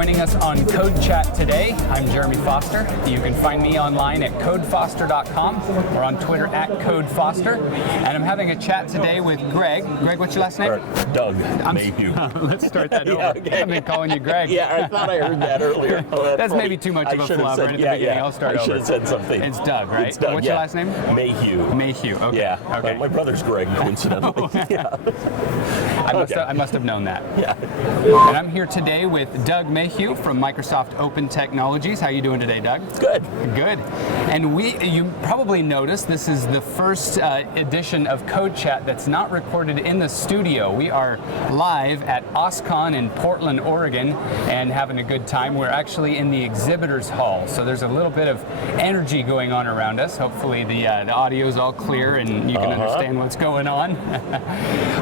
joining us on CodeChat today. I'm Jeremy Foster. You can find me online at codefoster.com or on Twitter at codefoster. And I'm having a chat today with Greg. Greg, what's your last name? Doug Mahugh. Let's start that over. Okay. I've been calling you Greg. Yeah, I thought I heard that earlier. That's maybe too much of a flub right at the beginning. I'll start over. I should have said something. It's Doug, right? It's Doug, What's your last name? Mahugh. Mahugh, okay. Yeah. Okay. My brother's Greg, coincidentally. Yeah. I must have known that. Yeah. And I'm here today with Doug Mahugh from Microsoft Open Technologies. How are you doing today, Doug? Good. Good. And you probably noticed this is the first edition of CodeChat that's not recorded in the studio. We are live at OSCON in Portland, Oregon, and having a good time. We're actually in the exhibitors hall, so there's a little bit of energy going on around us. Hopefully the audio is all clear and you can understand what's going on.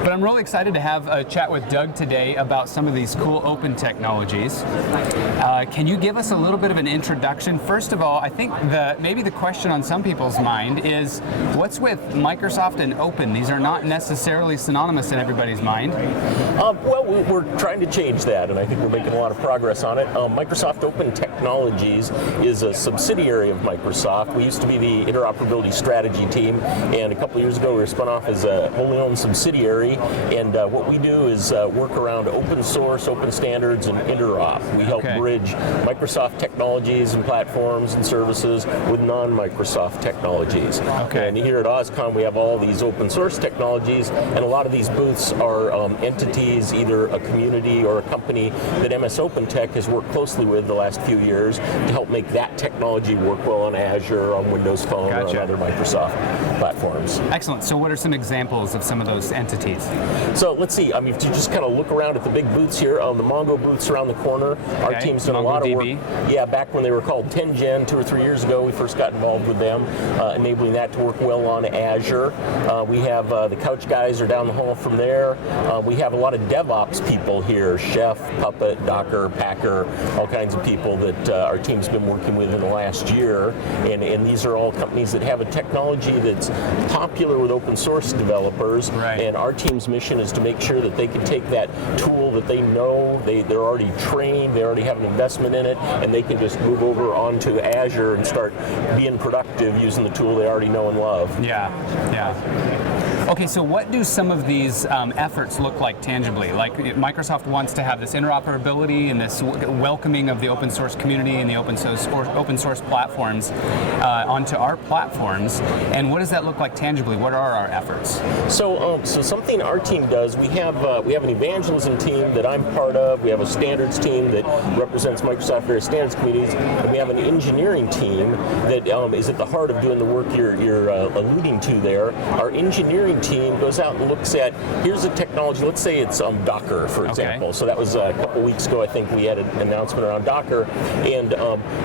But I'm really excited to have a chat with Doug today about some of these cool open technologies. Can you give us a little bit of an introduction? First of all, I think maybe the question on some people's mind is, what's with Microsoft and open? These are not necessarily synonymous in everybody's mind. Well, we're trying to change that, and I think we're making a lot of progress on it. Microsoft Open Technologies is a subsidiary of Microsoft. We used to be the interoperability strategy team, and a couple of years ago we were spun off as a wholly owned subsidiary, and what we do is work around open source, open standards, and interop. We help bridge Microsoft technologies and platforms and services with non-Microsoft technologies. And here at OSCON we have all these open source technologies, and a lot of these booths are entities, either a community or a company that MS Open Tech has worked closely with the last few years to help make that technology work well on Azure, on Windows Phone, or on other Microsoft platforms. Excellent. So what are some examples of some of those entities? So let's see, if you just kind of look around at the big booths here, the Mahugh booth's around the corner. Our team's done a lot of work. Yeah, back when they were called 10Gen 2 or 3 years ago, we first got involved with them, enabling that to work well on Azure. We have the Couch guys are down the hall from there. We have a lot of DevOps people here, Chef, Puppet, Docker, Packer, all kinds of people that our team's been working with in the last year. And these are all companies that have a technology that's popular with open source developers. And our team's mission is to make sure that they can take that tool that they know, they're already trained, they already have an investment in it, and they can just move over onto Azure and start being productive using the tool they already know and love. Okay, so what do some of these efforts look like tangibly? Like Microsoft wants to have this interoperability and this welcoming of the open source community and the open source platforms onto our platforms. And what does that look like tangibly? What are our efforts? So something our team does, we have an evangelism team that I'm part of. We have a standards team that represents Microsoft various standards committees, and we have an engineering team that is at the heart of doing the work you're alluding to there. Our engineering team goes out and looks at, here's a technology, let's say it's Docker, for example. So that was a couple weeks ago, I think we had an announcement around Docker, and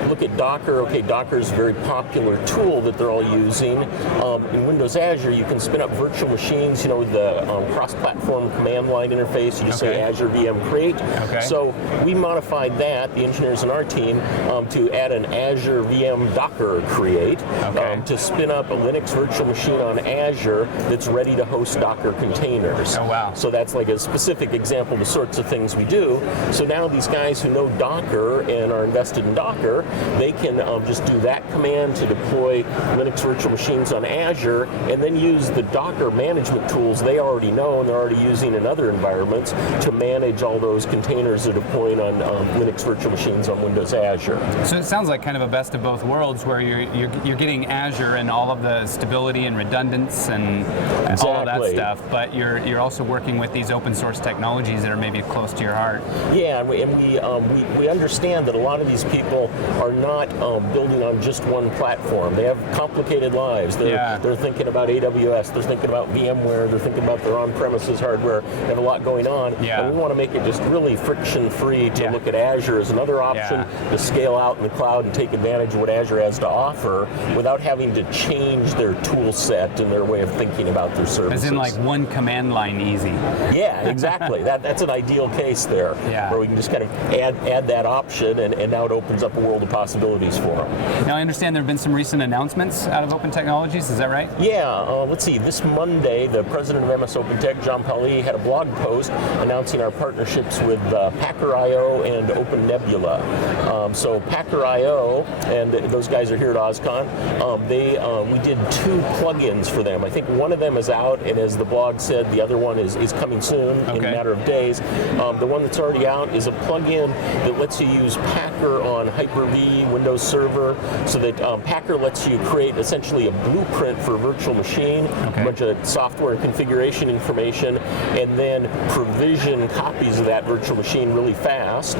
look at Docker. Okay, Docker is a very popular tool that they're all using. In Windows Azure, you can spin up virtual machines, with the cross-platform command line interface. You just say Azure VM create. So we modified that, the engineers in our team, to add an Azure VM Docker create to spin up a Linux virtual machine on Azure that's ready to host Docker containers. So that's like a specific example of the sorts of things we do. So now these guys who know Docker and are invested in Docker, they can just do that command to deploy Linux virtual machines on Azure, and then use the Docker management tools they already know and they're already using in other environments to manage all those containers they're deploying on Linux virtual machines on Windows Azure. So it sounds like kind of a best of both worlds, where you're getting Azure and all of the stability and redundancy and all of that stuff, but you're also working with these open source technologies that are maybe close to your heart. Yeah, and we understand that a lot of these people are not building on just one platform. They have complicated lives. They're thinking about AWS, they're thinking about VMware, they're thinking about their on-premises hardware. They have a lot going on, and we want to make it just really friction-free to look at Azure as another option to scale out in the cloud and take advantage of what Azure has to offer without having to change their tool set and their way of thinking about their services. As in like one command line easy. Yeah, exactly. That's an ideal case there, where we can just kind of add that option, and now it opens up a world of possibilities for them. Now I understand there have been some recent announcements out of Open Technologies, is that right? Yeah, let's see, this Monday, the president of MS Open Tech, John Pauli, had a blog post announcing our partnerships with Packer.io and Open Nebula. So Packer.io, and those guys are here at OSCON, we did 2 plugins for them. I think one of them is out, and as the blog said, the other one is coming soon in a matter of days. The one that's already out is a plugin that lets you use Packer on Hyper-V, Windows Server, so that Packer lets you create essentially a blueprint for a virtual machine, a bunch of software and configuration information, and then provision copies of that virtual machine really fast.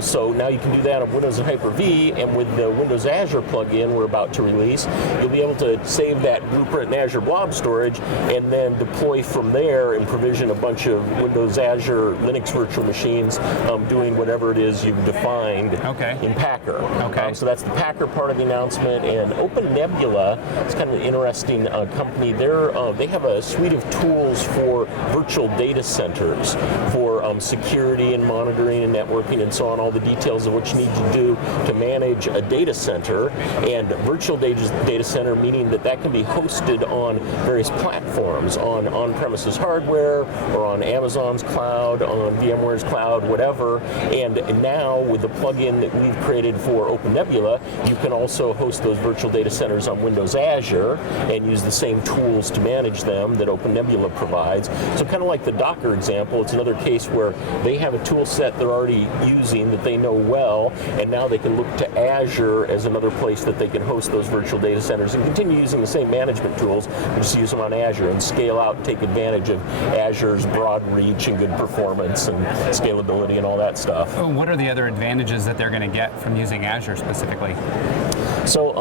So now you can do that on Windows and Hyper-V, and with the Windows Azure plugin we're about to release, you'll be able to save that blueprint in Azure Blob Storage and then deploy from there and provision a bunch of Windows Azure Linux virtual machines doing whatever it is you've defined in Packer. So that's the Packer part of the announcement. And Open Nebula is kind of an interesting company. They have a suite of tools for virtual data centers for security and monitoring and networking and so on, all the details of what you need to do to manage a data center. And virtual data center, meaning that can be hosted on various platforms, on on-premises hardware or on Amazon's cloud, on VMware's cloud, whatever. And now with the plugin that we've created for Open Nebula, you can also host those virtual data centers on Windows Azure and use the same tools to manage them that Open Nebula provides. So kind of like the Docker example, it's another case where they have a tool set they're already using that they know well, and now they can look to Azure as another place that they can host those virtual data centers and continue using the same management tools, but just use them on Azure and scale out and take advantage of Azure's broad reach and good performance and scalability and all that stuff. What are the other advantages that they're going to get from using Azure specifically? So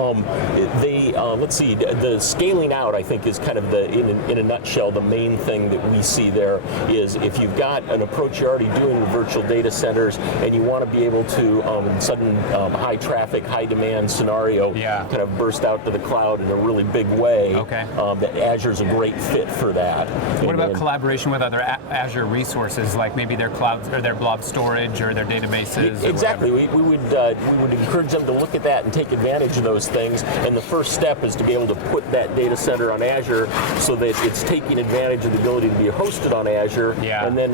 let's see, the scaling out, I think, is kind of in a nutshell, the main thing that we see there is if you've got an approach you're already doing with virtual data centers and you want to be able to, in sudden high traffic, high demand scenario, kind of burst out to the cloud in a really big way, that Azure's a great fit for that. What about collaboration with other Azure resources, like maybe their clouds or their blob storage or their databases? Exactly. We would encourage them to look at that and take advantage of those things. And the first step is to be able to put that data center on Azure so that it's taking advantage of the ability to be hosted on Azure. And then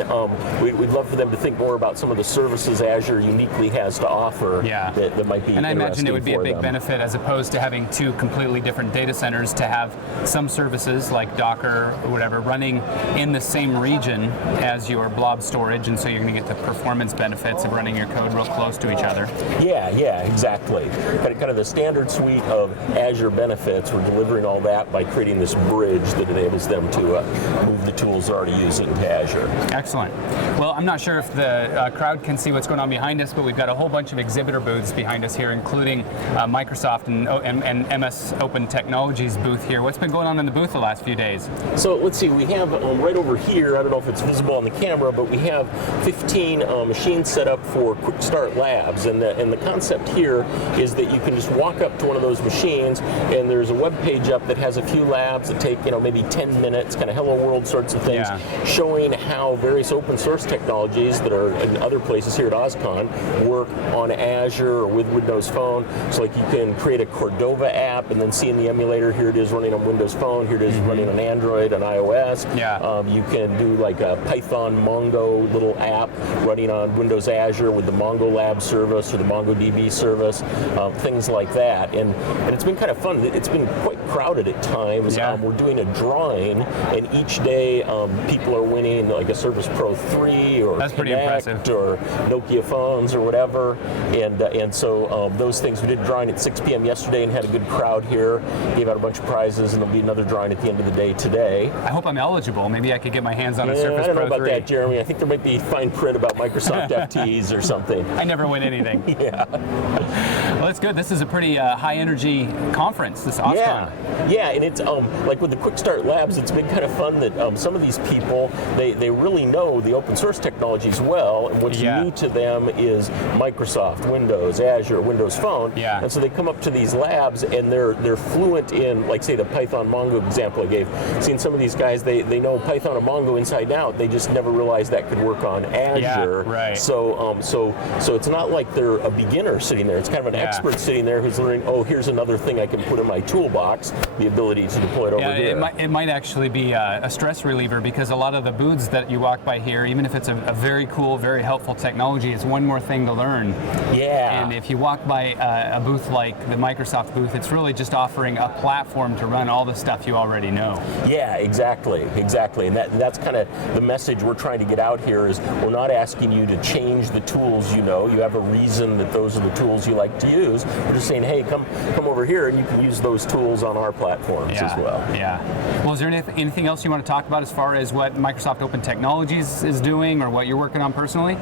we'd love for them to think more about some of the services Azure uniquely has to offer that might be. And I imagine it would be a big benefit, as opposed to having 2 completely different data centers, to have some services like Docker or whatever running in the same region as your blob storage, and so you're going to get the performance benefits of running your code real close to each other. Yeah, exactly. Kind of the standard suite of Azure benefits. We're delivering all that by creating this bridge that enables them to move the tools they're already using to Azure. Excellent. Well, I'm not sure if the crowd can see what's going on behind us, but we've got a whole bunch of exhibitor booths behind us here, including Microsoft and MS Open Technologies booth here. What's been going on in the booth the last few days? So let's see, we have right over here, I don't know if it's visible on the camera, but we have 15 machines set up for Quick Start Labs, and the concept here is that you can just walk up to one of those machines, and there's a web page up that has a few labs that take maybe 10 minutes, kind of hello world sorts of things, showing how various open source technologies that are in other places here at OSCON work on Azure or with Windows Phone. So like you can create a Cordova app and then see in the emulator, here it is running on Windows Phone, here it is running on Android, on iOS. You can do like a Python Mongo little app running on Windows Azure with the Mongo Lab service or the MongoDB service, things like that. And it's been kind of fun. It's been quite crowded at times. We're doing a drawing, and each day people are winning like a Surface Pro 3 or Kinect or Nokia phones or whatever. And so those things, we did a drawing at 6 p.m. yesterday and had a good crowd here. Gave out a bunch of prizes, and there'll be another drawing at the end of the day today. I hope I'm eligible. Maybe I could get my hands on a Surface Pro 3. I don't know about that, Jeremy. I think there might be fine print about Microsoft FTs or something. I never win anything. Well, that's good. This is a pretty high energy conference, this OSCON. Yeah, and it's like with the Quick Start Labs, it's been kind of fun that some of these people, they really know the open source technologies well, and what's new to them is Microsoft, Windows, Azure, Windows Phone. Yeah. And so they come up to these labs and they're fluent in, like say the Python Mongo example I gave. Seeing some of these guys, they know Python and Mongo inside out. They just never realized that could work on Azure. Yeah, right. So it's not like they're a beginner sitting there. It's kind of an expert sitting there who's learning, oh, here's another thing I can put in my toolbox, the ability to deploy it over here. It might actually be a stress reliever, because a lot of the booths that you walk by here, even if it's a very cool, very helpful technology, it's one more thing to learn. Yeah. And if you walk by a booth like the Microsoft booth, it's really just offering a platform to run all the stuff you already know. Yeah, exactly. And that's kind of the message we're trying to get out here is we're not asking you to change the tools you know. You have a reason that those are the tools you like to use. We're just saying, hey, come over here and you can use those tools on our platforms as well. Yeah. Well, is there anything else you want to talk about as far as what Microsoft Open Technologies is doing or what you're working on personally?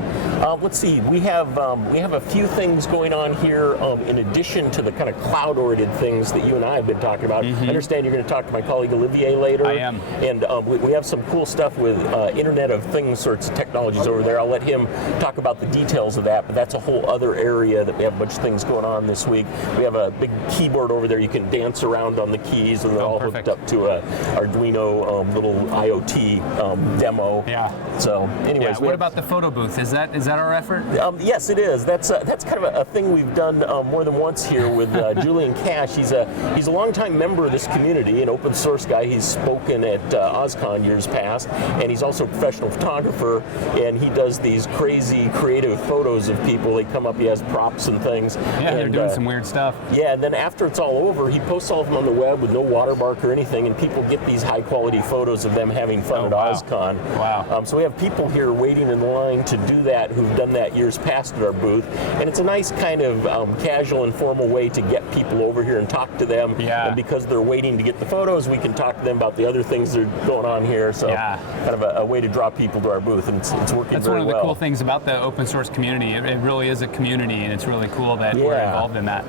Let's see. We have a few things going on here in addition to the kind of cloud-oriented things that you and I have been talking about. I understand you're going to talk to my colleague Olivier later. I am. And we have some cool stuff with Internet of Things sorts of technologies over there. I'll let him talk about the details of that, but that's a whole other area that we have a bunch of things going on this week. We have a big keyboard over there. You can dance around on the keys, and they're all hooked up to a Arduino little IoT demo. Yeah. So, anyways, what about the photo booth? Is that our effort? Yes, it is. That's kind of a thing we've done more than once here with Julian Cash. He's a longtime member of this community, an open source guy. He's spoken at OSCON years past, and he's also a professional photographer. And he does these crazy creative photos of people. They come up. He has props and things. Yeah, they're doing some weird stuff. Yeah, and then after it's all over, he posts all of them on the web with no watermark or anything, and people get these high quality photos of them having fun at OSCON. Wow. So we have people here waiting in line to do that who've done that years past at our booth, and it's a nice kind of casual, informal way to get people over here and talk to them. Yeah. And because they're waiting to get the photos, we can talk to them about the other things that are going on here. So kind of a way to draw people to our booth, and it's working very well. That's one of the cool things about the open source community. It really is a community, and it's really cool that we're involved in that.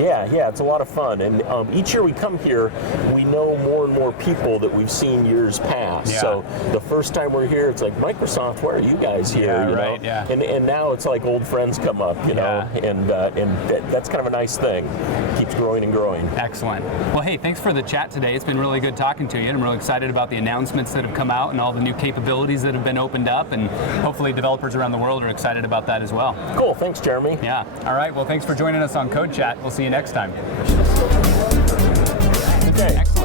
Yeah, it's a lot of fun. And each year we come here, we know more and more people that we've seen years past. Yeah. So the first time we're here, it's like, Microsoft, why are you guys here? Yeah, you right, know? yeah. And now it's like old friends come up, you know, and that's kind of a nice thing. Keeps growing and growing. Excellent. Well, hey, thanks for the chat today. It's been really good talking to you. I'm really excited about the announcements that have come out and all the new capabilities that have been opened up, and hopefully developers around the world are excited about that as well. Cool. Thanks, Jeremy. Yeah. All right. Well, thanks for joining us on CodeChat. We'll see you next time. Okay. Excellent.